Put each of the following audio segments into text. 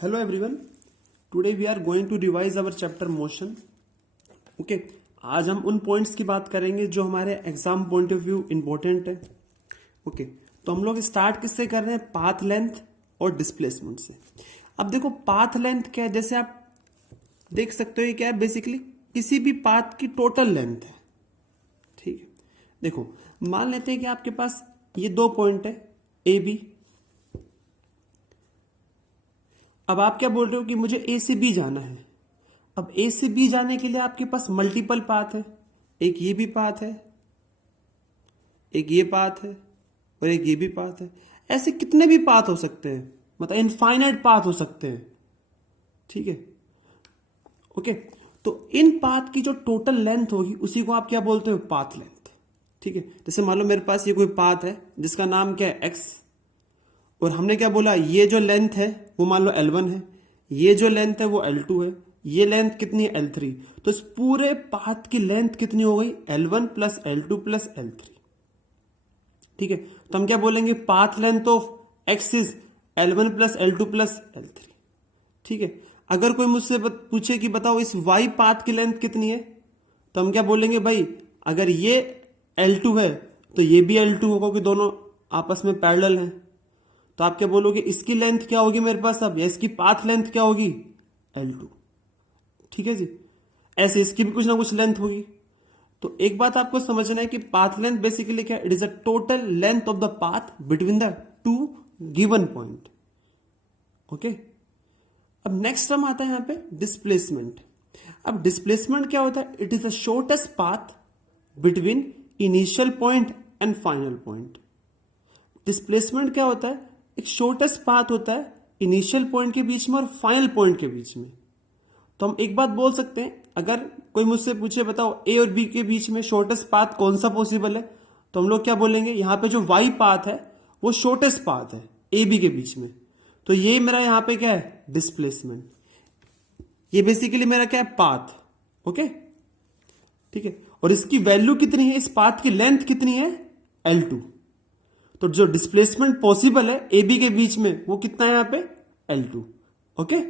Hello everyone. Today we are going to revise our chapter motion. Okay. आज हम उन points की बात करेंगे जो हमारे exam point of view important है. ओके तो हम लोग स्टार्ट किससे कर रहे हैं? पाथ लेंथ और डिस्प्लेसमेंट से. अब देखो पाथ लेंथ क्या है, जैसे आप देख सकते हो ये क्या है, बेसिकली किसी भी पाथ की टोटल लेंथ है. ठीक है, देखो मान लेते हैं कि आपके पास ये दो पॉइंट है ए बी. अब आप क्या बोल रहे हो कि मुझे ए से बी जाना है. अब ए से बी जाने के लिए आपके पास मल्टीपल पाथ है. एक ये भी पाथ है, एक ये पाथ है और एक ये भी पाथ है. ऐसे कितने भी पाथ हो सकते हैं, मतलब इनफाइनाइट पाथ हो सकते हैं. ठीक है, ओके. तो इन पाथ की जो टोटल लेंथ होगी उसी को आप क्या बोलते हो? Path length. ठीक है, जैसे मान लो मेरे पास ये कोई पाथ है जिसका नाम क्या है? एक्स. और हमने क्या बोला, ये जो लेंथ है वो मान लो L1 है, ये जो लेंथ है वो L2 है, ये लेंथ कितनी है? L3. तो इस पूरे पाथ की लेंथ कितनी हो गई? L1 plus L2 plus L3. ठीक है, तो हम क्या बोलेंगे? Path length of x is L1 plus L2 plus L3. ठीक है, अगर कोई मुझसे पूछे कि बताओ इस y पाथ की लेंथ कितनी है, तो हम क्या बोलेंगे? भाई अगर ये L2 है तो ये भी L2 होगा, कि दोनों आपस में पैरेलल हैं. तो आप क्या बोलोगे? इसकी लेंथ क्या होगी मेरे पास अब, या इसकी पाथ लेंथ क्या होगी? L2. ठीक है जी, ऐसे इसकी भी कुछ ना कुछ लेंथ होगी. तो एक बात आपको समझना है कि पाथ लेंथ बेसिकली क्या? It is a total length of the path between the two given point. Okay, अब नेक्स्ट टर्म आता है यहां पे डिस्प्लेसमेंट. अब डिस्प्लेसमेंट क्या होता है? It is the shortest path between initial point and final point. Displacement क्या होता है? एक शॉर्टेस्ट पाथ होता है इनिशियल पॉइंट के बीच में और फाइनल पॉइंट के बीच में. तो हम एक बात बोल सकते हैं, अगर कोई मुझसे पूछे बताओ ए और बी के बीच में शॉर्टेस्ट पाथ कौन सा पॉसिबल है, तो हम लोग क्या बोलेंगे? यहां पे जो वाई पाथ है वो शॉर्टेस्ट पाथ है ए बी के बीच में. तो ये मेरा यहां पे क्या है? डिस्प्लेसमेंट. ये बेसिकली मेरा क्या है? पाथ. ओके, ठीक है, और इसकी वैल्यू कितनी है? इस पाथ की लेंथ कितनी है? L2. तो जो डिस्प्लेसमेंट पॉसिबल है ए बी के बीच में वो कितना है यहां पे? L2. ओके,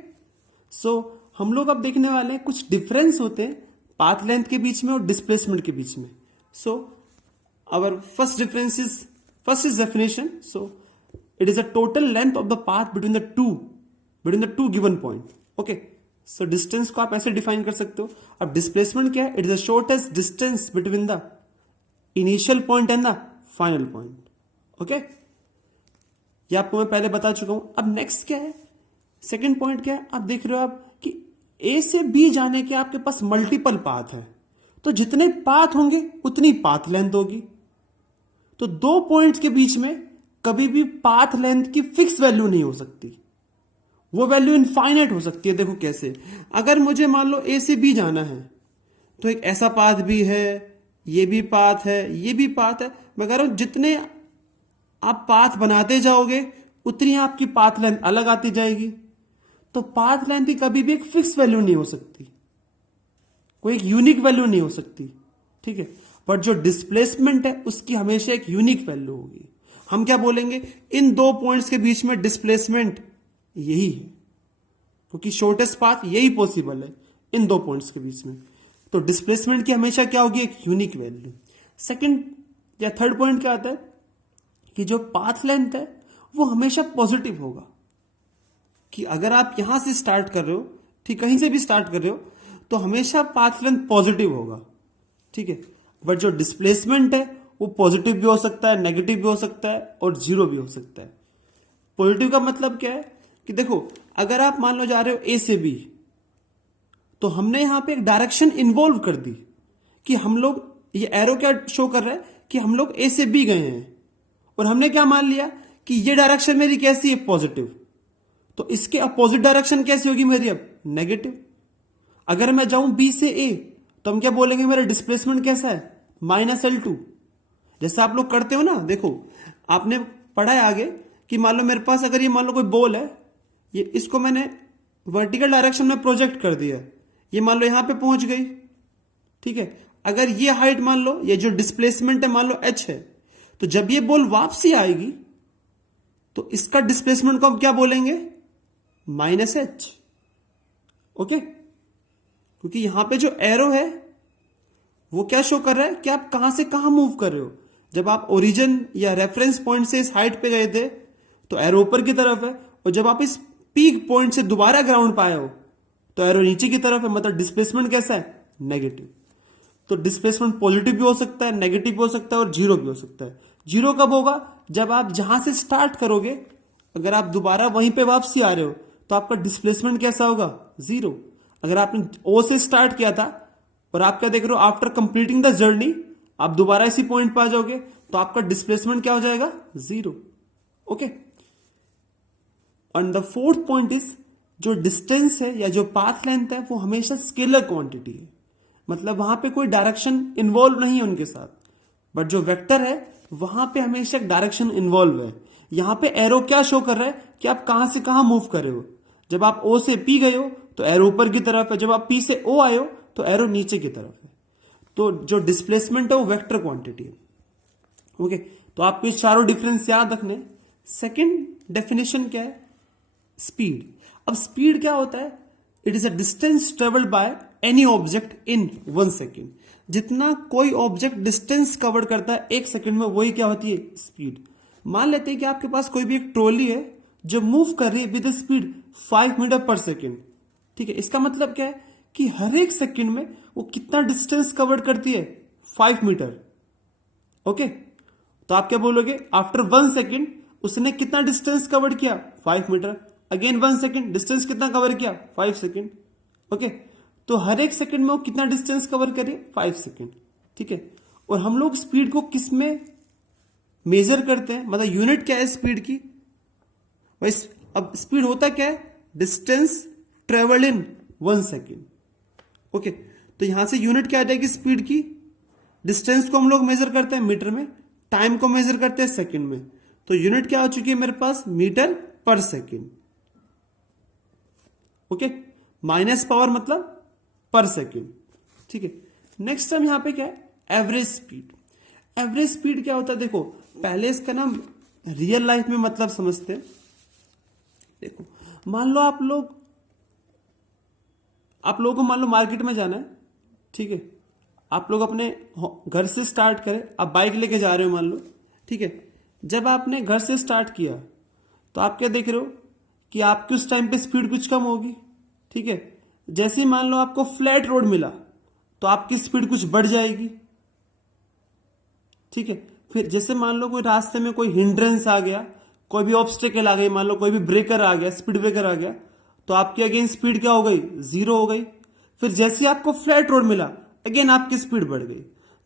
सो हम लोग अब देखने वाले हैं कुछ डिफरेंस होते हैं पाथ लेंथ के बीच में और डिस्प्लेसमेंट के बीच में. So our first difference is, first is definition. So it is a total length of the path between the two given point. Okay, so distance को आप ऐसे डिफाइन कर सकते हो. अब डिस्प्लेसमेंट क्या है? It is the shortest distance between the initial point and the final point. Okay, ये आपको मैं पहले बता चुका हूं. अब नेक्स्ट क्या है? सेकंड पॉइंट क्या है? आप देख रहे हो आप कि ए से बी जाने के आपके पास मल्टीपल पाथ है, तो जितने पाथ होंगे उतनी पाथ लेंथ होगी. तो दो पॉइंट्स के बीच में कभी भी पाथ लेंथ की फिक्स वैल्यू नहीं हो सकती, वो वैल्यू इनफाइनाइट हो सकती है. देखो कैसे, अगर मुझे मान लो ए से बी जाना है तो एक ऐसा पाथ भी है, ये भी पाथ है, ये भी पाथ है. मैं कह रहा हूं जितने आप पाथ बनाते जाओगे उतनी आपकी पाथ लेंथ अलग आती जाएगी. तो पाथ लेंथ की कभी भी एक फिक्स वैल्यू नहीं हो सकती, कोई एक यूनिक वैल्यू नहीं हो सकती. ठीक है, पर जो डिस्प्लेसमेंट है उसकी हमेशा एक यूनिक वैल्यू होगी. हम क्या बोलेंगे? इन दो पॉइंट्स के बीच में डिस्प्लेसमेंट यही है, क्योंकि शॉर्टेस्ट पाथ यही पॉसिबल है इन दो पॉइंट्स के बीच में. तो डिस्प्लेसमेंट की हमेशा क्या होगी? एक यूनिक वैल्यू. सेकंड या थर्ड पॉइंट क्या आता है कि जो पाथ लेंथ है वो हमेशा पॉजिटिव होगा. कि अगर आप यहां से स्टार्ट कर रहे हो, ठीक, कहीं से भी स्टार्ट कर रहे हो, तो हमेशा पाथ लेंथ पॉजिटिव होगा. ठीक है, बट जो डिस्प्लेसमेंट है वो पॉजिटिव भी हो सकता है, नेगेटिव भी हो सकता है और जीरो भी हो सकता है. पॉजिटिव का मतलब क्या है कि देखो, अगर आप मान लो जा रहे हो ए से बी, तो हमने यहां पे एक डायरेक्शन इन्वॉल्व कर दी कि हम लोग, ये एरो क्या शो कर रहा है कि हम लोग ए से बी गए हैं, और हमने क्या मान लिया कि ये डायरेक्शन मेरी कैसी है? पॉजिटिव. तो इसके अपोजिट डायरेक्शन कैसी होगी मेरी? अब नेगेटिव. अगर मैं जाऊं बी से ए, तो हम क्या बोलेंगे? मेरा डिस्प्लेसमेंट कैसा है? -L2. जैसा आप लोग करते हो ना, देखो आपने पढ़ा है आगे कि मान लो मेरे पास अगर ये मान लो कोई बॉल है, ये इसको मैंने वर्टिकल डायरेक्शन में प्रोजेक्ट कर दिया, ये मान लो यहां पे पहुंच गई. ठीक है, अगर ये हाइट मान लो, ये जो डिस्प्लेसमेंट है मान लो h है, तो जब ये बॉल वापसी आएगी तो इसका डिस्प्लेसमेंट को हम क्या बोलेंगे? Minus H. ओके, क्योंकि यहां पे जो एरो है वो क्या शो कर रहा है कि आप कहां से कहां मूव कर रहे हो। जब आप ओरिजिन या रेफरेंस पॉइंट से इस हाइट पे गए थे तो एरो ऊपर की तरफ है, और जब आप इस पीक पॉइंट से दोबारा ग्राउंड पे आए हो तो एरो नीचे की तरफ है, मतलब डिस्प्लेसमेंट कैसा है, नेगेटिव। तो डिस्प्लेसमेंट पॉजिटिव भी हो सकता है, नेगेटिव भी हो सकता है और जीरो भी हो सकता है। जीरो कब होगा, जब आप जहां से स्टार्ट करोगे अगर आप दोबारा वहीं पे वापसी आ रहे हो तो आपका डिस्प्लेसमेंट कैसा होगा, जीरो। अगर आपने ओ से स्टार्ट किया था और आप क्या देख रहे हो, आफ्टर कंप्लीटिंग द जर्नी आप दोबारा इसी पॉइंट पे आ जाओगे तो आपका डिस्प्लेसमेंट क्या हो जाएगा, zero. Okay, and the fourth point is, जो डिस्टेंस है या जो पाथ लेंथ है वो हमेशा स्केलर क्वांटिटी है, मतलब वहां पे कोई डायरेक्शन इन्वॉल्व नहीं है उनके साथ। बट जो वेक्टर है वहां पे हमेशा एक डायरेक्शन इन्वॉल्व है। यहां पे एरो क्या शो कर रहा है कि आप कहां से कहां मूव कर रहे हो। जब आप ओ से पी गए हो तो एरो ऊपर की तरफ है, जब आप पी से ओ आए हो तो एरो नीचे की तरफ है। तो जो डिस्प्लेसमेंट है वो वेक्टर क्वांटिटी है। ओके, तो आपको ये चारों डिफरेंस याद रखने। सेकेंड डेफिनेशन क्या है, स्पीड। अब स्पीड क्या होता है, it is a distance travelled by any object in 1 second. जितना कोई ऑब्जेक्ट डिस्टेंस कवर करता है 1 सेकेंड में, वही क्या होती है, स्पीड। मान लेते हैं कि आपके पास कोई भी एक ट्रॉली है जो मूव कर रही है विद स्पीड 5 मीटर पर सेकेंड। ठीक है, इसका मतलब क्या है कि हर एक सेकेंड में वो कितना डिस्टेंस कवर करती है, 5 मीटर। ओके, तो आप क्या बोलोगे, आफ्टर 1 सेकेंड उसने कितना डिस्टेंस कवर किया, 5 मीटर। अगेन 1 सेकेंड, डिस्टेंस कितना कवर किया, 5 सेकेंड। ओके, तो हर एक सेकेंड में वो कितना डिस्टेंस कवर करे, 5 सेकेंड। ठीक है, और हम लोग स्पीड को किस में मेजर करते हैं, मतलब यूनिट क्या है स्पीड की। अब स्पीड होता क्या है, distance travel in 1 second. Okay, तो यहां से यूनिट क्या आ जाएगी स्पीड की, डिस्टेंस को हम लोग मेजर करते हैं मीटर में, टाइम को मेजर करते हैं सेकेंड में। तो यूनिट क्या हो चुकी है मेरे पास, मीटर पर सेकेंड। ओके, माइनस पावर मतलब पर सेकेंड। ठीक है, नेक्स्ट टाइम यहां पे क्या है, एवरेज स्पीड। एवरेज स्पीड क्या होता है, देखो पहले इसका नाम रियल लाइफ में मतलब समझते हैं। देखो मान लो आप लोगों को मान लो मार्केट में जाना है। ठीक है, आप लोग अपने घर से स्टार्ट करें, आप बाइक लेके जा रहे हो मान लो। ठीक है, जब आपने घर से स्टार्ट किया तो आप क्या देख रहे हो कि आपकी उस टाइम पे स्पीड कुछ कम होगी। ठीक है, जैसे ही मान लो आपको फ्लैट रोड मिला तो आपकी स्पीड कुछ बढ़ जाएगी। ठीक है, फिर जैसे मान लो कोई रास्ते में कोई हिंड्रेंस आ गया, कोई भी ऑब्स्टेकल आ गई, मान लो कोई भी ब्रेकर आ गया, स्पीड ब्रेकर आ गया, तो आपकी अगेन स्पीड क्या हो गई, जीरो हो गई। फिर जैसे आपको फ्लैट रोड मिला अगेन आपकी स्पीड बढ़ गई।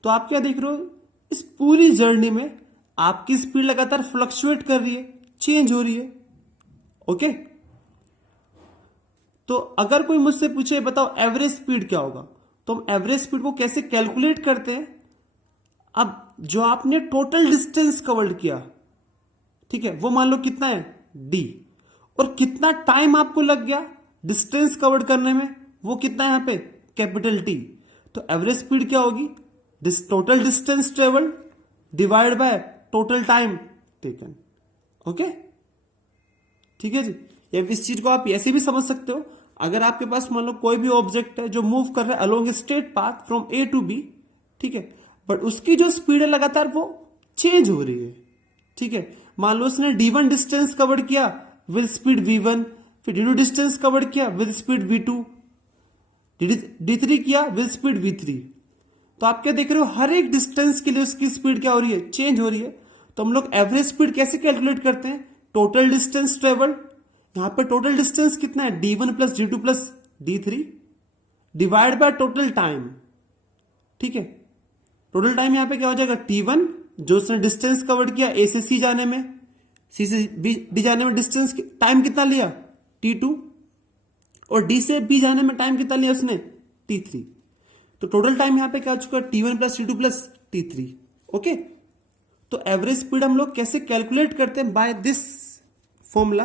तो आप क्या देख रहे हो, इस पूरी जर्नी में आपकी स्पीड लगातार फ्लक्चुएट कर रही है, चेंज हो रही है। ओके, तो अगर कोई मुझसे पूछे बताओ एवरेज स्पीड क्या होगा, तो हम एवरेज स्पीड को कैसे कैलकुलेट करते हैं। अब जो आपने टोटल डिस्टेंस कवर्ड किया, ठीक है, वो मान लो कितना है, डी, और कितना टाइम आपको लग गया डिस्टेंस कवर्ड करने में, वो कितना है यहां पे, कैपिटल टी। तो एवरेज स्पीड क्या होगी, total distance travel divide by total time taken. Okay, ठीक है जी। या इस चीज को आप ऐसे भी समझ सकते हो, अगर आपके पास मान लो कोई भी ऑब्जेक्ट है जो मूव कर रहा है along a straight path from A to B. ठीक है, बट उसकी जो स्पीड है लगातार वो चेंज हो रही है। ठीक है, मान लो उसने d1 डिस्टेंस कवर किया विद स्पीड v1, फिर d2 डिस्टेंस कवर किया विद स्पीड v2, d3 किया विद स्पीड v3। तो आप क्या देख रहे हो, हर एक डिस्टेंस के लिए उसकी स्पीड क्या हो रही है, चेंज हो रही है। तो हम लोग एवरेज स्पीड कैसे कैलकुलेट करते हैं, टोटल डिस्टेंस ट्रेवल, यहां पर टोटल डिस्टेंस कितना है, d1 plus d2 plus d3 divide by total time. ठीक है, टोटल टाइम यहां पे क्या हो जाएगा, t1 जो उसने डिस्टेंस कवर्ड किया ए से सी जाने में, सी से डी जाने में डिस्टेंस टाइम कितना लिया, t2, और डी से बी जाने में टाइम कितना लिया उसने, t3। तो टोटल टाइम यहां पे क्या हो चुका है, t1 plus t2 plus t3। Okay, तो एवरेज स्पीड हम लोग कैसे कैलकुलेट करते हैं, by this formula,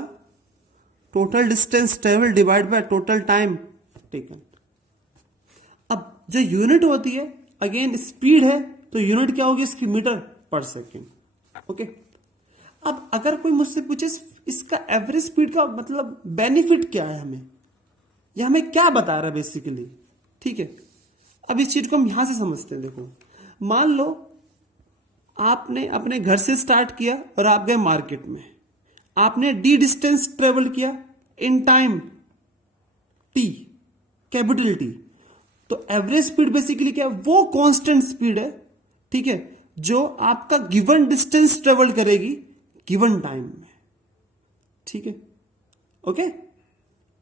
total distance travel divide by total time taken. अब जो यूनिट होती है अगेन स्पीड है, तो यूनिट क्या होगी इसकी, मीटर पर सेकेंड। ओके, अब अगर कोई मुझसे पूछे इसका एवरेज स्पीड का मतलब बेनिफिट क्या है हमें, या हमें क्या बता रहा है बेसिकली, ठीक है। अब इस चीज को हम यहां से समझते हैं। देखो, मान लो आपने अपने घर से स्टार्ट किया और आप गए मार्केट में, आपने डी डिस्टेंस ट्रेवल किया in time T, capital T. तो एवरेज स्पीड बेसिकली क्या है, वो कांस्टेंट स्पीड है, ठीक है, जो आपका गिवन डिस्टेंस ट्रेवल करेगी गिवन टाइम में, ठीक है, ओके।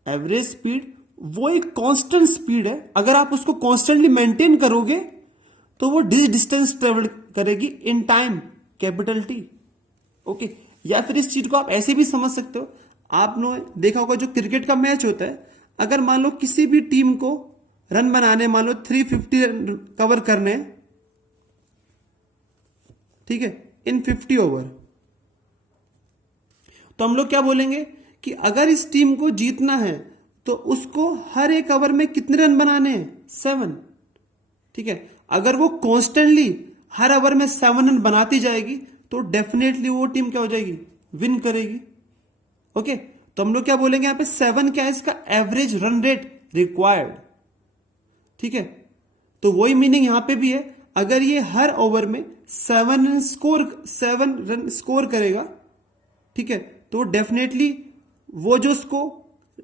एवरेज स्पीड वो एक कांस्टेंट स्पीड है, अगर आप उसको कांस्टेंटली मेंटेन करोगे तो वो डिस्टेंस ट्रेवल करेगी in time capital T, okay. या फिर इस चीज को आप ऐसे भी समझ सकते हो, आपने देखा होगा जो क्रिकेट का मैच होता है, अगर मान लो किसी भी टीम को रन बनाने, मान लो 350 रन कवर करने, ठीक है, इन 50 ओवर, तो हम लोग क्या बोलेंगे कि अगर इस टीम को जीतना है तो उसको हर एक ओवर में कितने रन बनाने हैं, 7, ठीक है। अगर वो कॉन्स्टेंटली हर ओवर में 7 रन बनाती जाएगी तो डेफिनेटली वो टीम क्या हो जाएगी, विन करेगी, ओके। तो हम लोग क्या बोलेंगे यहां पे 7 क्या है, इसका एवरेज रन रेट रिक्वायर्ड, ठीक है। तो वही मीनिंग यहां पे भी है, अगर ये हर ओवर में 7 रन स्कोर करेगा, ठीक है, तो डेफिनेटली वो जो उसको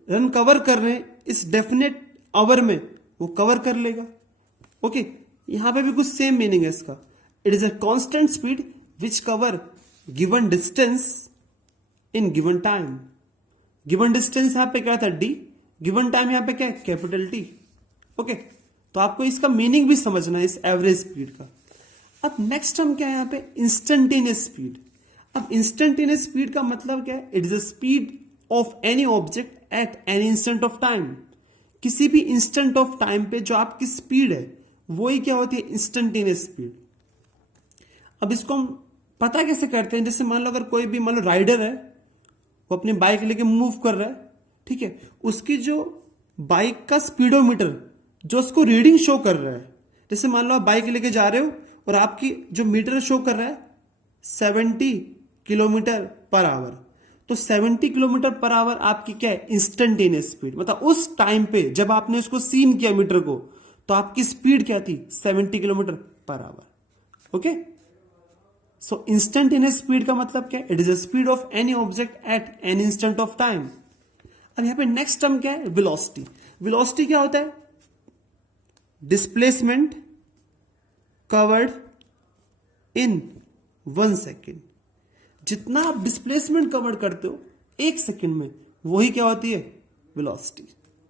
रन कवर कर रहे हैं इस डेफिनेट ओवर में वो कवर कर लेगा, ओके। यहां पे भी कुछ सेम मीनिंग है इसका। It is a constant speed which cover given distance in given time. Given distance यहां पे क्या था, डी, गिवन टाइम यहां पे क्या है, कैपिटल टी, ओके। तो आपको इसका मीनिंग भी समझना है इस एवरेज स्पीड का। अब नेक्स्ट हम क्या है यहां पे, इंस्टेंटेनियस स्पीड। अब इंस्टेंटेनियस स्पीड का मतलब क्या है, it is the speed of any object at any instant of time. किसी भी इंस्टेंट ऑफ टाइम पे जो आपकी स्पीड है वही क्या होती है, इंस्टेंटेनियस स्पीड। अब इसको हम पता कैसे करते हैं, जैसे मान लो अगर कोई भी मान लो राइडर है, वो अपनी बाइक लेके मूव कर रहा है, ठीक है, उसकी जो बाइक का स्पीडोमीटर जो उसको रीडिंग शो कर रहा है, जैसे मान लो आप बाइक लेके जा रहे हो और आपकी जो मीटर शो कर रहा है 70 किलोमीटर पर आवर, तो 70 किलोमीटर पर आवर आपकी क्या है, इंस्टेंटेनियस स्पीड। मतलब उस टाइम पे जब आपने उसको सीन किया मीटर को, तो आपकी स्पीड क्या थी, 70 kilometre per our, okay. So instantaneous speed का मतलब क्या है, it is the speed of any object at any instant of time. अब यहां पे नेक्स्ट टर्म क्या है, वेलोसिटी। वेलोसिटी क्या होता है, डिस्प्लेसमेंट कवर्ड इन 1 सेकेंड। जितना आप डिस्प्लेसमेंट कवर करते हो 1 सेकेंड में, वही क्या होती है, वेलोसिटी,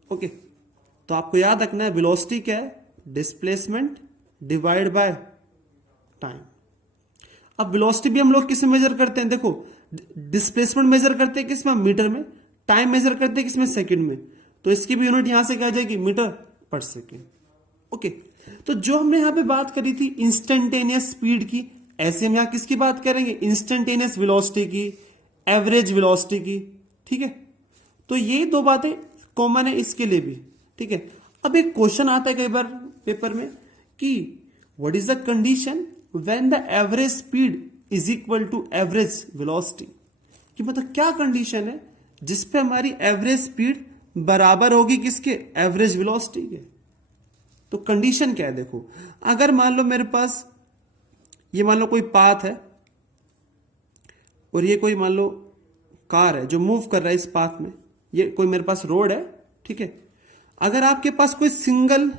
ओके। तो आपको याद रखना है वेलोसिटी क्या है, डिस्प्लेसमेंट डिवाइड बाय टाइम। अब वेलोसिटी भी हम लोग किस में मेजर करते हैं, देखो डिस्प्लेसमेंट मेजर करते हैं किस में, मीटर में, टाइम मेजर करते हैं किस में, सेकंड में। तो इसकी भी यूनिट यहां से क्या आ जाएगी, मीटर पर सेकेंड, ओके। तो जो हमने यहां पे बात करी थी इंस्टेंटेनियस स्पीड की, ऐसे हम यहां किसकी बात करेंगे, इंस्टेंटेनियस वेलोसिटी की, एवरेज वेलोसिटी की, ठीक है। तो ये दो बातें कॉमन है इसके लिए भी, ठीक है। अब एक क्वेश्चन आता है कई बार पेपर में कि what is the condition when the average speed is equal to average velocity, कि मतलब क्या कंडीशन है जिसपे हमारी एवरेज स्पीड बराबर होगी किसके, एवरेज वेलोसिटी के। तो कंडीशन क्या है, देखो अगर मान लो मेरे पास ये मान लो कोई पाथ है और ये कोई मान लो कार है जो मूव कर रहा है इस पाथ में, ये कोई मेरे पास रोड है, ठीक है। अगर आपके पास कोई सिंगल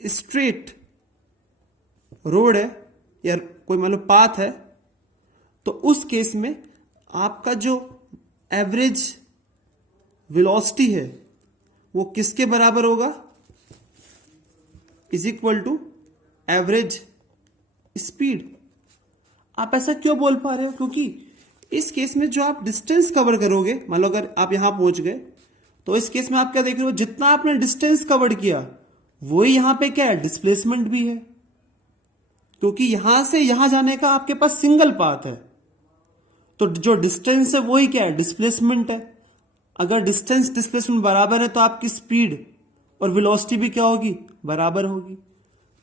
स्ट्रेट रोड है या कोई मान लो पाथ है, तो उस केस में आपका जो एवरेज वेलोसिटी है वो किसके बराबर होगा, is equal to average speed. आप ऐसा क्यों बोल पा रहे हो, क्योंकि इस केस में जो आप डिस्टेंस कवर करोगे, मान लो अगर आप यहां पहुंच गए, तो इस केस में आप क्या देख रहे हो, जितना आपने डिस्टेंस कवर किया वही यहां पे क्या है, डिस्प्लेसमेंट भी है, क्योंकि यहां से यहां जाने का आपके पास सिंगल पाथ है। तो जो डिस्टेंस है वही क्या है, डिस्प्लेसमेंट है। अगर डिस्टेंस डिस्प्लेसमेंट बराबर है तो आपकी स्पीड और वेलोसिटी भी क्या होगी, बराबर होगी।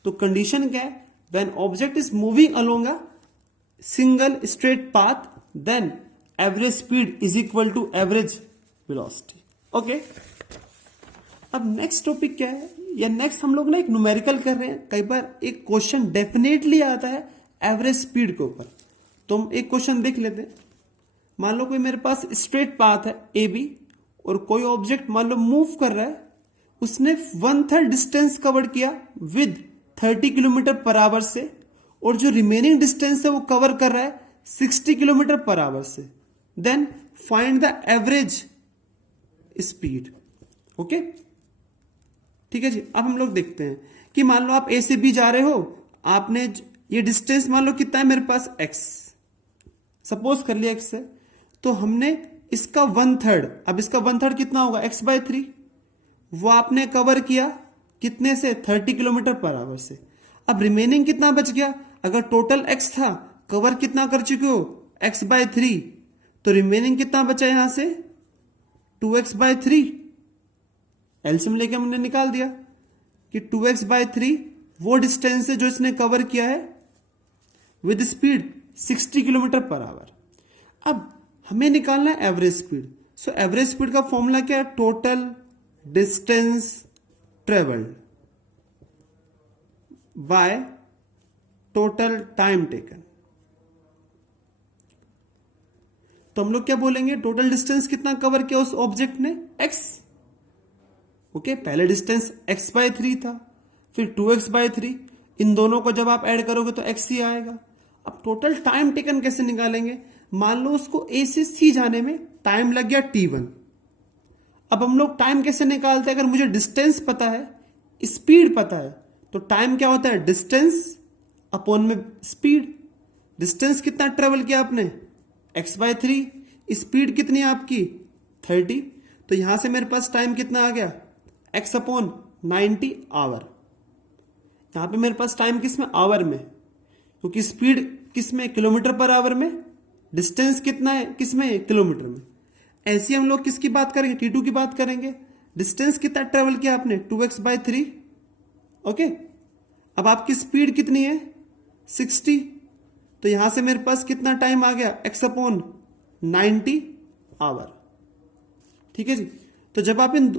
तो कंडीशन क्या है, when object is moving along a single straight path then average speed is equal to average velocity. Okay, अब नेक्स्ट टॉपिक क्या है, या नेक्स्ट हम लोग ना एक न्यूमेरिकल कर रहे हैं। कई बार एक क्वेश्चन डेफिनेटली आता है एवरेज स्पीड के ऊपर, तो हम एक क्वेश्चन देख लेते हैं। मान लो कोई मेरे पास स्ट्रेट पाथ है ए बी, और कोई ऑब्जेक्ट मान लो मूव कर रहा है, उसने 1/3 डिस्टेंस कवर किया विद 30 किलोमीटर पर आवर से, और जो रिमेनिंग डिस्टेंस है वो कवर कर रहा है 60 किलोमीटर पर आवर से। Then find the average speed. Okay, ठीक है जी। अब हम लोग देखते हैं कि मान लो आप ए से बी जा रहे हो, आपने ये डिस्टेंस मान लो कितना है मेरे पास x, सपोज कर लिया x है, तो हमने इसका 1/3, अब इसका 1/3 कितना होगा x/3, वो आपने कवर किया कितने से 30 किलोमीटर पर आवर से। अब रिमेनिंग कितना बच गया, अगर टोटल x था, कवर कितना कर चुके हो x/3, तो रिमेनिंग कितना बचा यहां से 2x/3। एलसीएम लेके हमने निकाल दिया कि 2x/3 वो डिस्टेंस है जो इसने कवर किया है with speed 60 kilometre per our. अब हमें निकालना है average speed. So average speed का फॉर्मूला क्या है, total distance travelled by total time taken. तो हम लोग क्या बोलेंगे, टोटल डिस्टेंस कितना कवर किया उस ऑब्जेक्ट ने, x। ओके, पहले डिस्टेंस x/3 था, फिर 2x/3, इन दोनों को जब आप ऐड करोगे तो x ही आएगा। अब टोटल टाइम टेकन कैसे निकालेंगे, मान लो उसको A से C जाने में टाइम लग गया t1। अब हम लोग टाइम कैसे निकालते हैं, अगर मुझे डिस्टेंस पता है, स्पीड पता है, तो टाइम क्या होता है, डिस्टेंस अपॉन में स्पीड। डिस्टेंस कितना ट्रेवल किया आपने x/3, स्पीड कितनी है आपकी 30, तो यहां से मेरे पास टाइम कितना आ गया x/90 आवर। यहां पे मेरे पास टाइम किस में, आवर में, क्योंकि स्पीड किस में, किलोमीटर पर आवर में, डिस्टेंस कितना है किस में, किलोमीटर में। ऐसे हम लोग किसकी बात करेंगे, t2 की बात करेंगे। डिस्टेंस कितना ट्रेवल किया आपने 2x/3। ओके, अब आपकी स्पीड कितनी है 60, तो यहां से मेरे पास कितना टाइम आ गया x/90 आवर। ठीक है जी। तो जब आप इन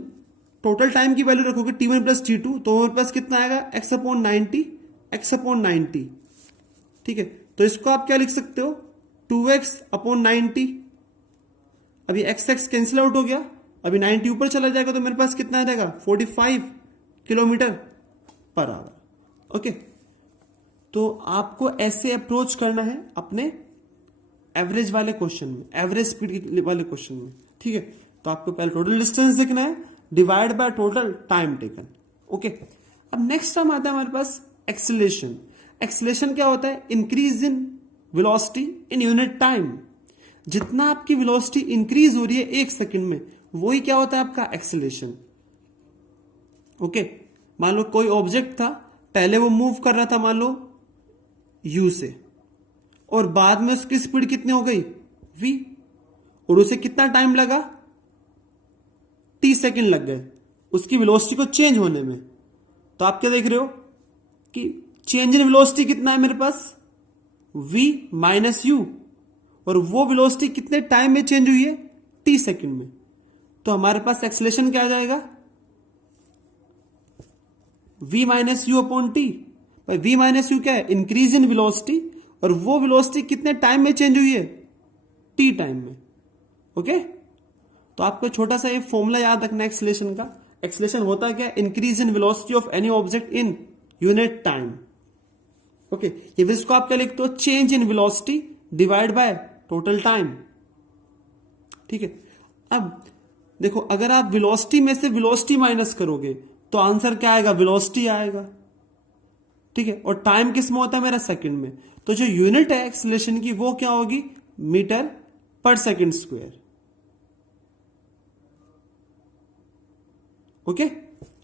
टोटल टाइम की वैल्यू रखोगे t1 प्लस t2, तो मेरे पास कितना आएगा x/90। ठीक है, तो इसको आप क्या लिख सकते हो 2x/90। अभी x कैंसिल आउट हो गया, अभी 90 ऊपर चला जाएगा, तो मेरे पास कितना आ जाएगा 45 किलोमीटर पर आवर। ओके, तो आपको ऐसे अप्रोच करना है अपने एवरेज वाले क्वेश्चन में, एवरेज स्पीड वाले क्वेश्चन में। ठीक है, तो आपको पहले टोटल डिस्टेंस देखना है divide by total time taken. Okay, अब नेक्स्ट टाइम आता है हमारे पास एक्सेलरेशन। एक्सेलरेशन क्या होता है, increase in velocity in unit time. जितना आपकी वेलोसिटी इंक्रीज हो रही है 1 सेकंड में, वही क्या होता है आपका एक्सेलरेशन। ओके, मान लो कोई ऑब्जेक्ट था, पहले वो मूव कर रहा था मान लो u से, और बाद में उसकी स्पीड कितनी हो गई v, और उसे कितना टाइम लगा t सेकंड लग गए उसकी वेलोसिटी को चेंज होने में। तो आप क्या देख रहे हो कि चेंज इन वेलोसिटी कितना है मेरे पास v माइनस यू, और वो वेलोसिटी कितने टाइम में चेंज हुई है t सेकंड में। तो हमारे पास एक्सेलरेशन क्या आ जाएगा v minus you upon T. v minus you क्या है, इंक्रीज इन वेलोसिटी, और वो वेलोसिटी कितने टाइम में चेंज हुई है t टाइम में। ओके, तो आपको छोटा सा ये फॉर्मूला याद रखना है एक्सेलरेशन का। एक्सेलरेशन होता है क्या, increase in velocity of any object in unit time. Okay, ये फिर इसको आप क्या लिखते हो, change in velocity divide by total time. ठीक है, अब देखो अगर आप वेलोसिटी में से वेलोसिटी माइनस करोगे तो आंसर क्या आएगा, वेलोसिटी आएगा। ठीक है, और टाइम किस में होता है मेरा सेकंड में, तो जो यूनिट है एक्सेलरेशन की वो क्या होगी, मीटर पर सेकंड स्क्वायर। ओके,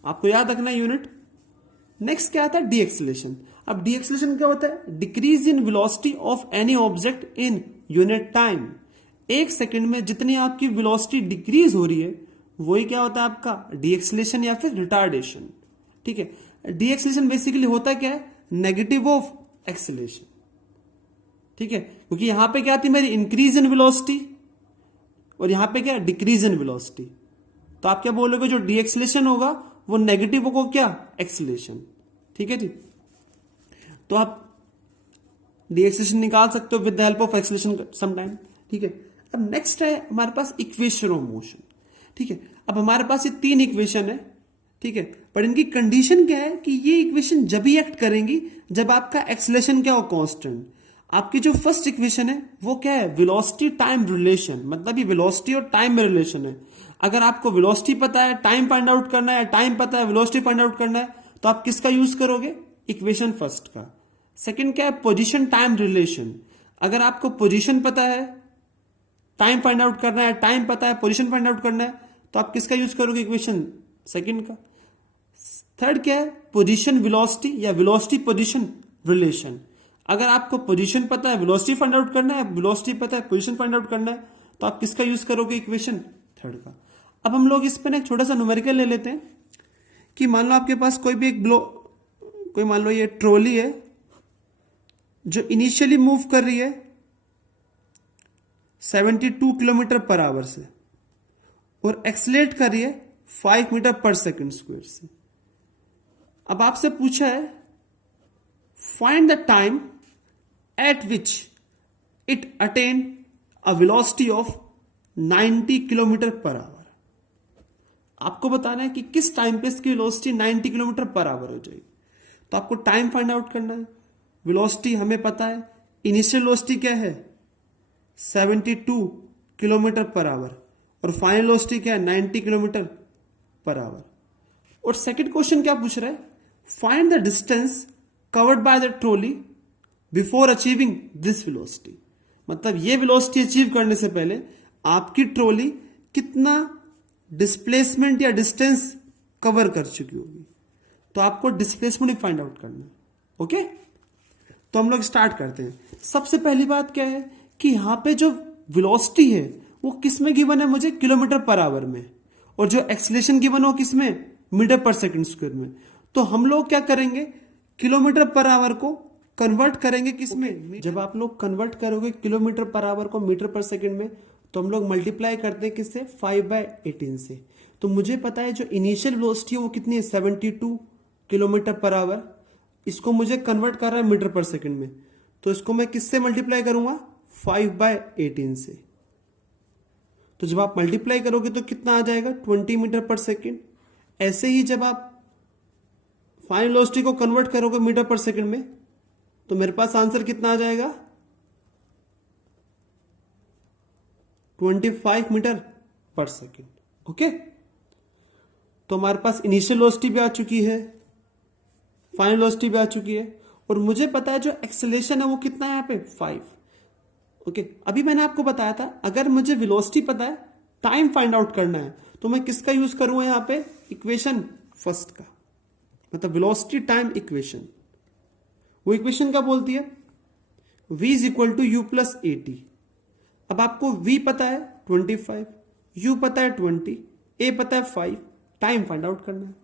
आपको याद रखना है यूनिट। नेक्स्ट क्या आता है, डी एक्सेलरेशन। अब डी एक्सेलरेशन क्या होता है, decrease in velocity of any object in unit time. 1 second में जितनी आपकी वेलोसिटी डिक्रीज हो रही है वही क्या होता है आपका डी एक्सेलरेशन या फिर रिटार्डेशन। ठीक है, डी एक्सेलरेशन बेसिकली होता क्या है, नेगेटिव ऑफ एक्सेलरेशन। ठीक है, क्योंकि यहां पे क्या थी मेरी इंक्रीज इन वेलोसिटी और यहां पे क्या डिक्रीज इन वेलोसिटी। तो आप क्या बोलोगे जो डी एक्सलेशन होगा वो नेगेटिव होगा क्या एक्सलेशन। ठीक है जी, तो आप डी एक्सलेशन निकाल सकते हो with the help of acceleration sometime. ठीक है, अब नेक्स्ट है हमारे पास इक्वेशन ऑफ मोशन। ठीक है, अब हमारे पास ये 3 इक्वेशन है। ठीक है, पर इनकी कंडीशन क्या है कि ये इक्वेशन जब ही एक्ट करेंगी जब आपका एक्सलेशन क्या हो कांस्टेंट। आपकी जो फर्स्ट इक्वेशन है वो क्या है वेलोसिटी टाइम रिलेशन, मतलब ये वेलोसिटी और टाइम में रिलेशन है। अगर आपको वेलोसिटी पता है टाइम फाइंड आउट करना है, टाइम पता है वेलोसिटी फाइंड आउट करना है, तो आप किसका यूज करोगे इक्वेशन फर्स्ट का। सेकंड क्या है पोजीशन टाइम रिलेशन, अगर आपको पोजीशन पता है टाइम फाइंड आउट करना है, टाइम पता है पोजीशन फाइंड आउट करना है, तो आप किसका यूज करोगे इक्वेशन सेकंड का। थर्ड क्या है पोजीशन वेलोसिटी या वेलोसिटी पोजीशन रिलेशन, अगर आपको पोजीशन पता है वेलोसिटी फाइंड आउट करना है, वेलोसिटी पता है पोजीशन फाइंड आउट करना है, तो आप किसका यूज करोगे इक्वेशन थर्ड का। अब हम लोग इस पर एक छोटा सा न्यूमेरिकल ले लेते हैं कि मान लो आपके पास कोई भी एक कोई मान लो ये ट्रॉली है जो इनिशियली मूव कर रही है 72 किलोमीटर पर आवर से और एक्सलेट कर रही है 5 मीटर पर सेकंड स्क्वायर से। अब आपसे पूछा है find the time eight which it attain a velocity of 90 kilometre per our. आपको बताना है कि किस टाइम पे इसकी वेलोसिटी 90 किलोमीटर पर आवर हो जाएगी। तो आपको टाइम फाइंड आउट करना है, वेलोसिटी हमें पता है, इनिशियल वेलोसिटी क्या है 72 किलोमीटर पर आवर और फाइनल वेलोसिटी क्या है 90 किलोमीटर पर आवर। और सेकंड क्वेश्चन क्या पूछ रहा है find the distance covered by the trolley before achieving this velocity, मतलब ये वेलोसिटी अचीव करने से पहले आपकी ट्रॉली कितना डिस्प्लेसमेंट या डिस्टेंस कवर कर चुकी होगी। तो आपको डिस्प्लेसमेंट फाइंड आउट करना है। ओके, तो हम लोग स्टार्ट करते हैं। सबसे पहली बात क्या है कि यहां पे जो वेलोसिटी है वो किस में गिवन है मुझे किलोमीटर पर आवर में, और जो एक्सेलरेशन गिवन है वो किस में मीटर पर सेकंड स्क्वायर में। तो हम लोग क्या करेंगे किलोमीटर पर आवर को कन्वर्ट करेंगे किस में जब आप लोग कन्वर्ट करोगे किलोमीटर पर आवर को मीटर पर सेकंड में, तो हम लोग मल्टीप्लाई करते हैं किससे 5/18 से। तो मुझे पता है जो इनिशियल वेलोसिटी है वो कितनी है 72 किलोमीटर पर आवर, इसको मुझे कन्वर्ट कर रहा है मीटर पर सेकंड में, तो इसको मैं किससे मल्टीप्लाई करूंगा 5/18 से। तो जब आप मल्टीप्लाई करोगे तो कितना आ जाएगा 20 मीटर पर सेकंड। ऐसे ही जब आप फाइनल वेलोसिटी को कन्वर्ट करोगे मीटर पर सेकंड में तो मेरे पास आंसर कितना आ जाएगा 25 मीटर पर सेकंड। ओके, तो हमारे पास इनिशियल वेलोसिटी भी आ चुकी है, फाइनल वेलोसिटी भी आ चुकी है, और मुझे पता है जो एक्सेलरेशन है वो कितना है यहाँ पे 5। ओके, अभी मैंने आपको बताया था अगर मुझे वेलोसिटी पता है टाइम फाइंड आउट करना है तो मैं किसका यूज करूंगा यहाँ पे इक्वेशन फर्स्ट का, मतलब वेलोसिटी टाइम इक्वेशन। वो इक्वेशन क्या बोलती है v is equal to u plus a t. अब आपको v पता है 25, u पता है 20, a पता है 5, टाइम फाइंड आउट करना है।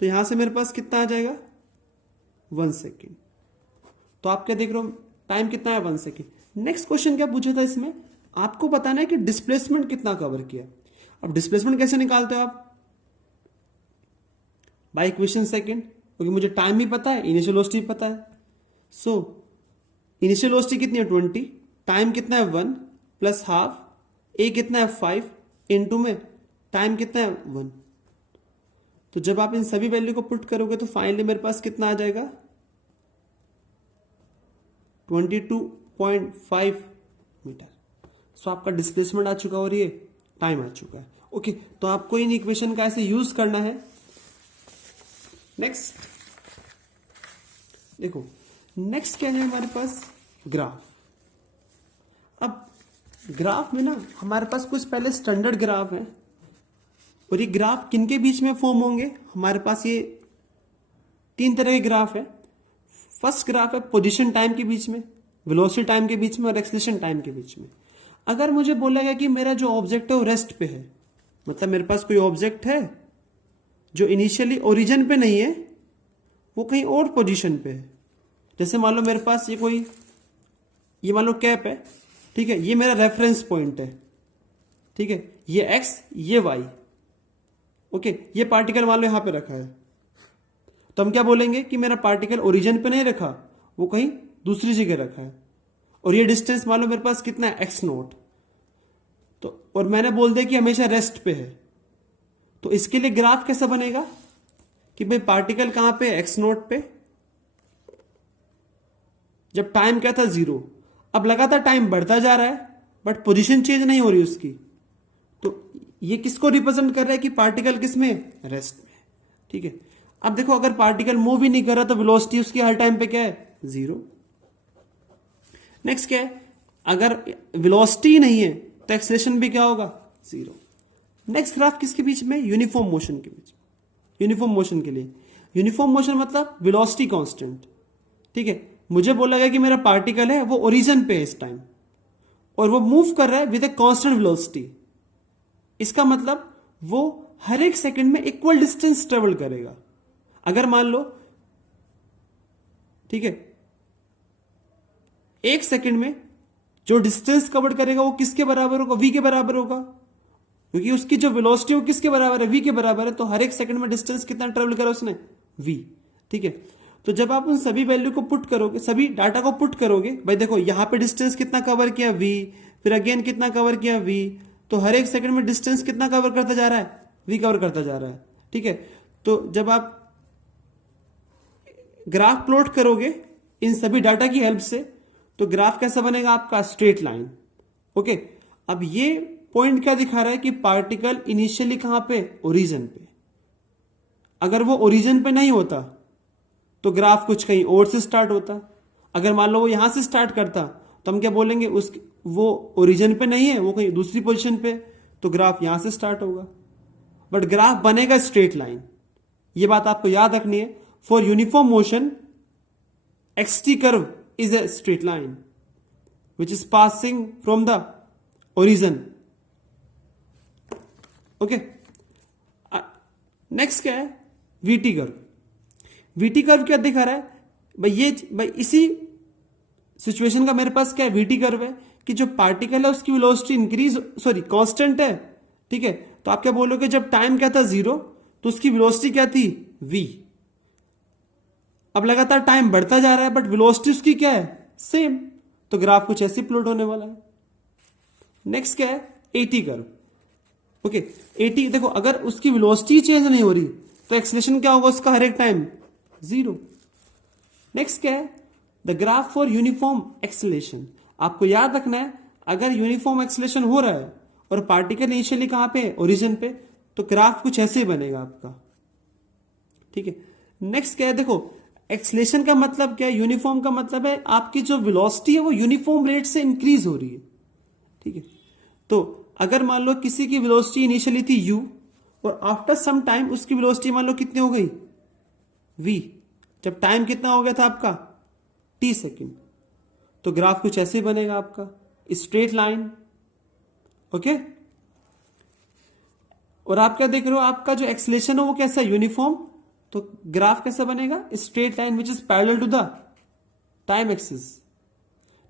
तो यहां से मेरे पास कितना आ जाएगा 1 सेकेंड। तो आप क्या देख रहे हो टाइम कितना है 1 सेकेंड। नेक्स्ट क्वेश्चन क्या पूछा था इसमें, आपको बताना है कि डिस्प्लेसमेंट कितना कवर किया। अब डिस्प्लेसमेंट कैसे निकालते हो आप बाय इक्वेशन सेकंड, क्योंकि मुझे टाइम भी पता है इनिशियल वेलोसिटी पता है। सो इनिशियल वेलोसिटी कितनी है 20, टाइम कितना है 1 प्लस हाफ, ए कितना है 5 इनटू में टाइम कितना है 1। तो जब आप इन सभी वैल्यू को पुट करोगे तो फाइनली मेरे पास कितना आ जाएगा 22.5 मीटर। सो आपका डिस्प्लेसमेंट आ चुका और ये टाइम आ चुका है। ओके, तो आपको इन इक्वेशन का ऐसे यूज करना है। नेक्स्ट देखो, नेक्स्ट क्या है हमारे पास ग्राफ। अब ग्राफ में ना हमारे पास कुछ पहले स्टैंडर्ड ग्राफ है, और ये ग्राफ किनके बीच में फॉर्म होंगे, हमारे पास ये 3 तरह के ग्राफ है। फर्स्ट ग्राफ है पोजीशन टाइम के बीच में, वेलोसिटी टाइम के बीच में और एक्सेलरेशन टाइम के बीच में। अगर मुझे बोला गया कि मेरा जो ऑब्जेक्ट है वो रेस्ट पे है, मतलब मेरे पास कोई ऑब्जेक्ट है जो इनिशियली ओरिजिन पे नहीं है, वो कहीं और पोजीशन पे है। जैसे मान लो मेरे पास ये कोई ये मान लो कैप है, ठीक है, ये मेरा रेफरेंस पॉइंट है, ठीक है, ये एक्स ये वाई, ओके, ये पार्टिकल मान लो यहां पे रखा है, तो हम क्या बोलेंगे कि मेरा पार्टिकल ओरिजिन पे नहीं रखा, वो कहीं दूसरी जगह रखा है, और ये डिस्टेंस मान लो मेरे पास कितना है एक्स नोट, तो और मैंने बोल दिया कि हमेशा रेस्ट पे है, तो इसके लिए ग्राफ कैसा बनेगा कि भाई पार्टिकल कहां पे है, एक्स नोट पे, जब टाइम क्या था 0, अब लगातार टाइम बढ़ता जा रहा है बट पोजीशन चेंज नहीं हो रही उसकी, तो ये किसको रिप्रेजेंट कर रहा है कि पार्टिकल किस में, रेस्ट में, ठीक है। अब देखो अगर पार्टिकल मूव ही नहीं कर रहा तो वेलोसिटी उसकी हर टाइम पे क्या है, 0। नेक्स्ट क्या है, अगर वेलोसिटी नहीं है तो एक्सेलरेशन भी क्या होगा, 0। नेक्स्ट ग्राफ किसके बीच में, यूनिफॉर्म मोशन के बीच में। यूनिफॉर्म मोशन के लिए, यूनिफॉर्म मोशन मतलब वेलोसिटी कांस्टेंट, ठीक है, मुझे बोला गया कि मेरा पार्टिकल है वो ओरिजिन पे है इस टाइम और वो मूव कर रहा है विद ए कांस्टेंट वेलोसिटी, इसका मतलब वो हर एक सेकंड में इक्वल डिस्टेंस ट्रेवल करेगा। अगर मान लो, ठीक है, एक सेकंड में जो डिस्टेंस कवर करेगा वो किसके बराबर होगा, v के बराबर होगा, क्योंकि उसकी जो वेलोसिटी वो किसके बराबर है, v के बराबर है, तो हर एक सेकंड में डिस्टेंस कितना ट्रेवल करा उसने, v, ठीक है। तो जब आप उन सभी वैल्यू को पुट करोगे, सभी डाटा को पुट करोगे, भाई देखो यहां पे डिस्टेंस कितना कवर किया, v, फिर अगेन कितना कवर किया, v, तो हर एक सेकंड में डिस्टेंस कितना कवर करता जा रहा है, v कवर करता जा रहा है, ठीक है। तो जब आप ग्राफ प्लॉट करोगे इन सभी डाटा की हेल्प से, तो ग्राफ कैसा बनेगा आपका, स्ट्रेट लाइन, ओके। अब ये पॉइंट क्या दिखा रहा है कि पार्टिकल इनिशियली कहां पे, ओरिजिन पे, अगर वो ओरिजिन पे नहीं होता तो ग्राफ कुछ कहीं और से स्टार्ट होता, अगर मान लो वो यहां से स्टार्ट करता तो हम क्या बोलेंगे, उस वो ओरिजिन पे नहीं है, वो कहीं दूसरी पोजीशन पे, तो ग्राफ यहां से स्टार्ट होगा, बट ग्राफ बनेगा स्ट्रेट लाइन। ये बात आपको याद रखनी है, for uniform motion xt curve is a straight line which is passing from the origin, okay। Next क्या है, vt कर्व। vt कर्व क्या दिखा रहा है भाई, ये भाई इसी सिचुएशन का मेरे पास क्या है, vt कर्व है कि जो पार्टिकल है उसकी वेलोसिटी इंक्रीज, सॉरी कांस्टेंट है, ठीक है। तो आप क्या बोलोगे, जब टाइम क्या था 0 तो उसकी वेलोसिटी क्या थी, v, अब लगातार टाइम बढ़ता जा रहा है बट वेलोसिटी उसकी क्या है, सेम, तो ग्राफ कुछ ऐसे प्लॉट होने वाला है। नेक्स्ट क्या है, एटी कर्व, ओके। एटी देखो अगर उसकी वेलोसिटी चेंज नहीं हो रही तो एक्सेलरेशन क्या होगा उसका, हर एक टाइम 0। नेक्स्ट क्या है, the graph for uniform acceleration. आपको याद रखना है, अगर यूनिफॉर्म एक्सेलरेशन हो रहा है और पार्टिकल इनिशियली कहां पे, ओरिजिन पे, तो ग्राफ कुछ ऐसे बनेगा आपका, ठीक है। नेक्स्ट क्या है, देखो एक्सेलरेशन का मतलब क्या है, यूनिफॉर्म का मतलब है आपकी जो वेलोसिटी है वो यूनिफॉर्म रेट से इंक्रीज हो रही है, ठीक है। तो अगर मान लो किसी की वेलोसिटी इनिशियली थी u और आफ्टर सम टाइम उसकी वेलोसिटी मान लो कितनी हो गई, v, जब टाइम कितना हो गया था आपका, t सेकेंड, तो ग्राफ कुछ ऐसे बनेगा आपका, स्ट्रेट लाइन, ओके। और आप क्या देख रहे हो, आपका जो एक्सेलरेशन है वो कैसा है, यूनिफॉर्म, तो ग्राफ कैसा बनेगा, straight line which is parallel to the time axis,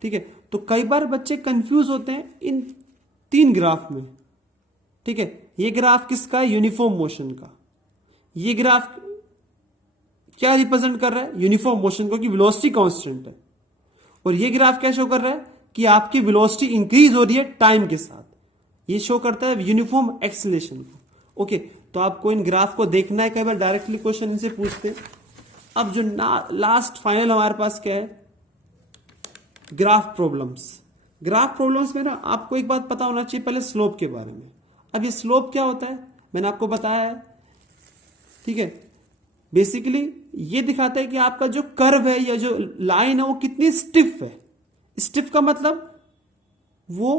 ठीक है। तो कई बार बच्चे कंफ्यूज होते हैं इन 3 ग्राफ में, ठीक है। ये ग्राफ किसका है, यूनिफॉर्म मोशन का। ये ग्राफ क्या रिप्रेजेंट कर रहा है, यूनिफॉर्म मोशन को, कि वेलोसिटी कांस्टेंट है, और ये ग्राफ क्या शो कर रहा है कि आपकी वेलोसिटी इंक्रीज हो रही है टाइम के साथ, ये शो करता है यूनिफॉर्म एक्सेलरेशन को, ओके। तो आपको इन ग्राफ को देखना है, कई बार डायरेक्टली क्वेश्चन इनसे पूछते हैं। अब जो लास्ट फाइनल हमारे पास क्या है, ग्राफ प्रॉब्लम्स। ग्राफ प्रॉब्लम्स में ना आपको एक बात पता होना चाहिए पहले स्लोप के बारे में। अब ये स्लोप क्या होता है मैंने आपको बताया है, ठीक है। बेसिकली ये दिखाता है कि आपका जो कर्व है या जो लाइन है वो कितनी स्टिफ है। स्टिफ का वो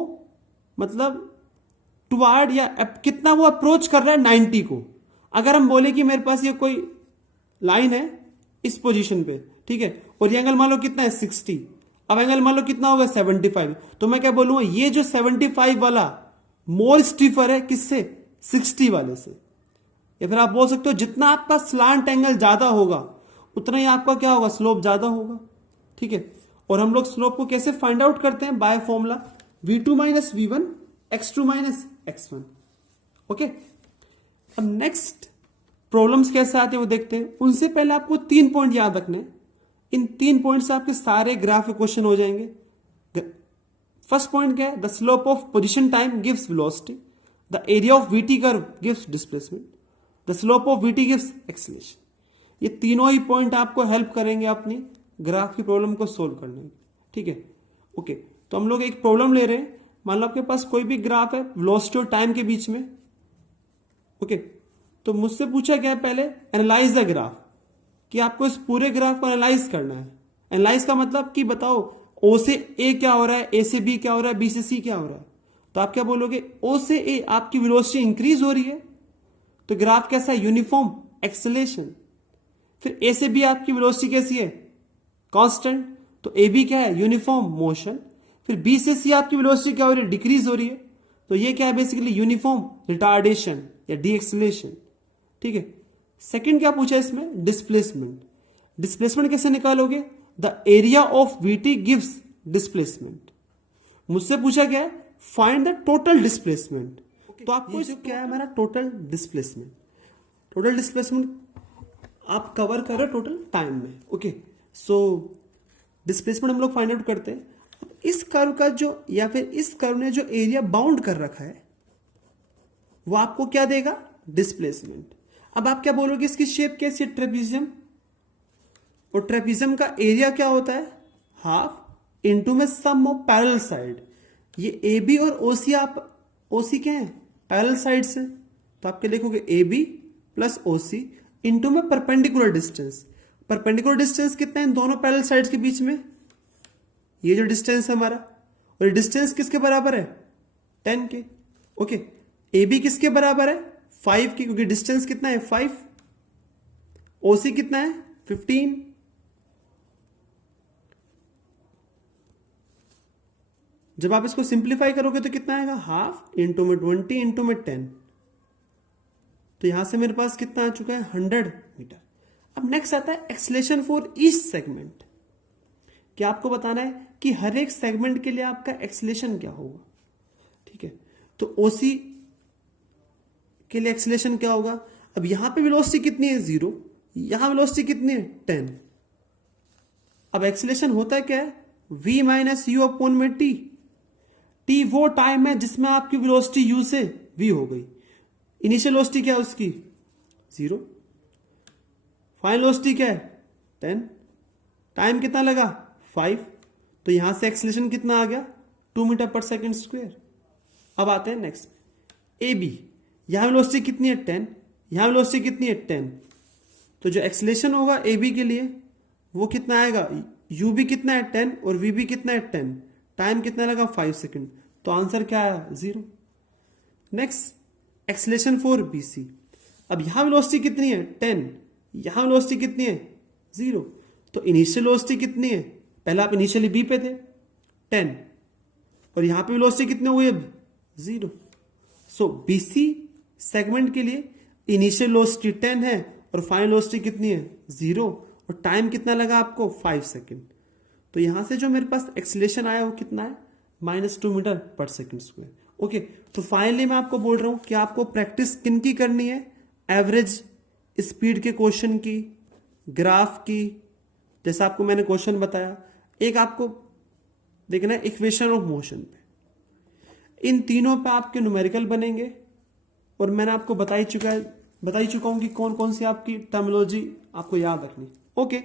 मतलब टुवार्ड या कितना वो अप्रोच कर रहा है 90 को। अगर हम बोले कि मेरे पास ये कोई लाइन है इस पोजीशन पे, ठीक है, और ये एंगल मान लो कितना है 60, अब एंगल मान लो कितना होगा 75, तो मैं क्या बोलूंगा, ये जो 75 वाला मोर स्टीफर है किससे, 60 वाले से। या फिर आप बोल सकते हो जितना आपका स्लांट एंगल ज्यादा होगा उतना ही आपका क्या होगा, स्लोप ज्यादा होगा, ठीक है। और हम लोग स्लोप को कैसे फाइंड आउट करते हैं? By formula v2 minus v1 x2 minus x1। Okay, अब नेक्स्ट प्रॉब्लम्स कैसे आते हैं वो देखते हैं। उनसे पहले आपको 3 पॉइंट याद रखने हैं। इन 3 पॉइंट से आपके सारे ग्राफ के क्वेश्चन हो जाएंगे। फर्स्ट पॉइंट क्या है? The slope of position time gives velocity, the area of VT curve gives displacement, the slope of VT gives acceleration. ये तीनों ही पॉइंट आपको हेल्प करेंगे अपनी ग्राफ की प्रॉब्लम को सोल्व करने में। ठीक है, ओके। तो हम लोग एक प्रॉब्लम ले रहे हैं। मान लो आपके पास कोई भी ग्राफ है वेलोसिटी और टाइम के बीच में। ओके, तो मुझसे पूछा गया पहले एनालाइज द ग्राफ, कि आपको इस पूरे ग्राफ को एनालाइज करना है। एनालाइज का मतलब कि बताओ ओ से ए क्या हो रहा है, ए से बी क्या हो रहा है, बी से सी क्या हो रहा है। तो आप क्या बोलोगे? ओ से ए आपकी वेलोसिटी इंक्रीज हो रही है, तो ग्राफ कैसा है? Uniform acceleration. फिर ए से बी आपकी वेलोसिटी कैसी है? कांस्टेंट, तो ए बी क्या है? Uniform motion. फिर बी से सी आपकी वेलोसिटी क्या हो रही है? डिक्रीज हो रही है, तो ये क्या है? बेसिकली यूनिफॉर्म रिटार्डेशन या डी एक्सेलरेशन। ठीक है, सेकंड क्या पूछा इसमें? डिस्प्लेसमेंट। डिस्प्लेसमेंट कैसे निकालोगे? The area of VT gives displacement. मुझसे पूछा गया है फाइंड द टोटल डिस्प्लेसमेंट। तो आपको जो क्या है हमारा टोटल डिस्प्लेसमेंट। टोटल डिस्प्लेसमेंट आप कवर कर रहे हो टोटल टाइम में। ओके, सो डिस्प्लेसमेंट हम लोग फाइंड आउट करते हैं। अब इस कर्व का जो या फिर इस कर्व ने जो एरिया बाउंड कर रखा है वो आपको क्या देगा? डिस्प्लेसमेंट। अब आप क्या बोलोगे? इसकी शेप कैसी है? ट्रेपीजियम। और ट्रेपीजियम का एरिया क्या होता है? हाफ इंटू में सम ऑफ पैरेलल साइड। ये ए बी और ओसी, आप ओसी क्या है? पैरेलल साइड से, तो आप क्या लिखोगे? A B plus OC into में परपेंडिकुलर डिस्टेंस। परपेंडिकुलर डिस्टेंस कितना है इन दोनों पैरेलल साइड्स के बीच में? ये जो डिस्टेंस है हमारा, और डिस्टेंस किसके बराबर है? 10 के। ओके, ए बी किसके बराबर है? 5 की, क्योंकि डिस्टेंस कितना है? 5। ओसी कितना है? 15। जब आप इसको सिंप्लीफाई करोगे तो कितना आएगा? हाफ इंटू में 20 इंटू में 10। तो यहां से मेरे पास कितना आ चुका है? 100 मीटर। अब नेक्स्ट आता है एक्सेलरेशन फॉर ईच सेगमेंट। क्या आपको बताना है कि हर एक सेगमेंट के लिए आपका एक्सेलरेशन क्या होगा। ठीक है, तो ओसी के लिए एक्सेलरेशन क्या होगा? अब यहां पे वेलोसिटी कितनी है? 0। यहां वेलोसिटी कितनी है? 10। अब एक्सेलरेशन होता है क्या है? v माइनस यू अपॉन में टी। टी वो टाइम है जिसमें आपकी वेलोसिटी u से v हो गई। इनिशियल वेलोसिटी क्या है उसकी? 0। फाइनल वेलोसिटी क्या है? 10। टाइम कितना लगा? 5। तो यहां से एक्सेलरेशन कितना आ गया? 2 मीटर पर सेकेंड स्क्वायर। अब आते हैं नेक्स्ट, ए बी। यहां वेलोसिटी कितनी है? 10। यहां वेलोसिटी कितनी है? 10। तो जो एक्सेलरेशन होगा ए बी के लिए वो कितना आएगा? u भी कितना है? 10 और v भी कितना है? 10। टाइम कितना लगा? 5 सेकेंड। तो आंसर क्या आया? 0। Next acceleration for B C. अब यहां वेलोसिटी कितनी है? 10। यहां वेलोसिटी कितनी है? 0। तो इनिशियल वेलोसिटी कितनी है? पहले आप इनिशियली बी पे थे 10, और यहां पे वेलोसिटी कितनी हो गई अब? 0। सो बीसी सेगमेंट के लिए इनिशियल वेलोसिटी 10 है और फाइनल वेलोसिटी कितनी है? 0। और टाइम कितना लगा आपको? 5 सेकेंड। तो यहां से जो मेरे पास एक्सेलरेशन आया वो कितना है? -2 मीटर पर सेकेंड स्क्वायर। ओके, तो फाइनली मैं आपको बोल रहा हूं कि आपको प्रैक्टिस किन की करनी है? एवरेज स्पीड के क्वेश्चन की, ग्राफ की, जैसा आपको मैंने क्वेश्चन बताया। एक आपको देखना है इक्वेशन ऑफ मोशन पे। इन तीनों पे आपके न्यूमेरिकल बनेंगे, और मैंने आपको बता ही चुका हूं कि कौन कौन सी आपकी टर्मिनोलॉजी आपको याद रखनी। ओके।